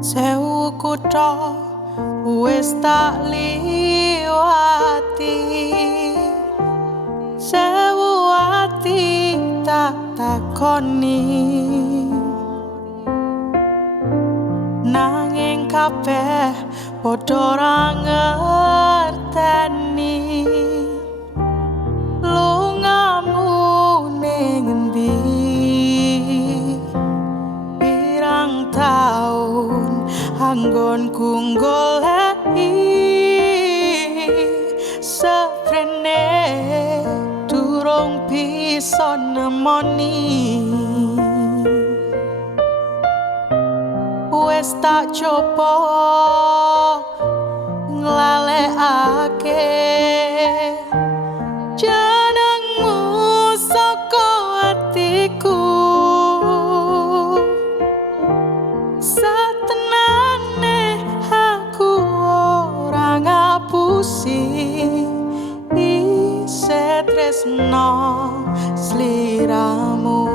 Sewu kutha wis tak liwati, sewu ati tak takoni, nanging kabeh padha ora ngerteni lungamu ning endi. Pirang taun anggonku goleki seprene durung bisa nemoni. Wes tak coba nglalekake jenengmu saka atiku, satenane aku ora ngapusi isih tresno sliramu.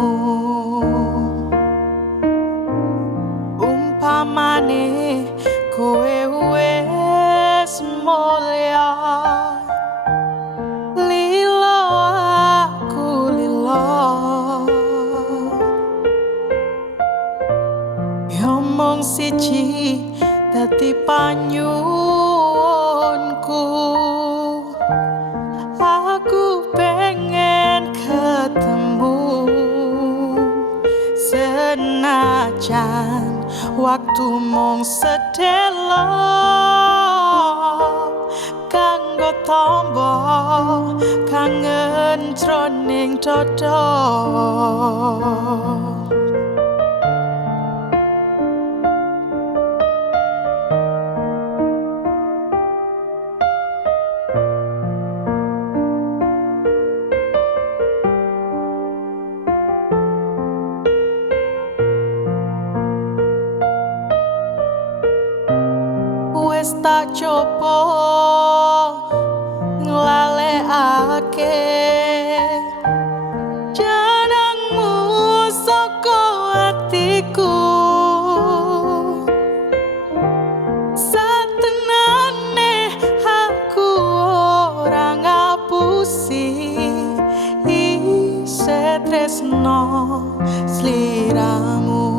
Umpamane kowe wis mulya, lilo aku lilo, omong siji dadi panyuwunku. Aku pengen ketemu senajan waktu mung sedelo kanggo tombo kangen jroning dodo. Wes tak coba nglalekake jenengmu saka atiku, satenane aku ora ngapusi isih tresno sliramu.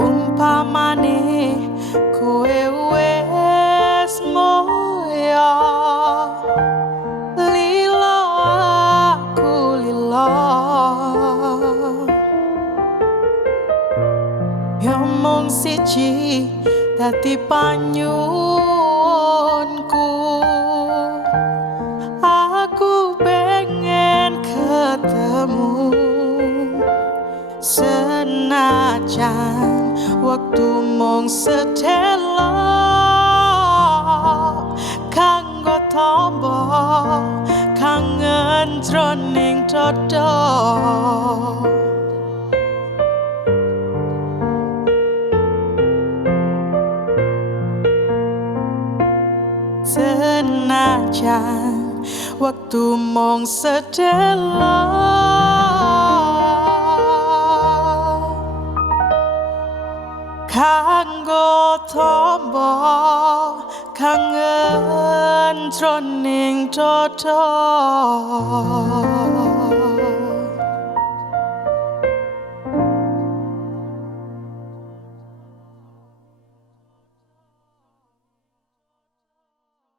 Umpamane kowe wis mulya, lilo aku lilo, omong siji dadi panyuwunku. Aku pengen ketemu senajan waktu mung sedelo kanggo tombo kangen jroning dodo. Senajan waktu mung sedelo kanggo tombo kangen jroning dodo.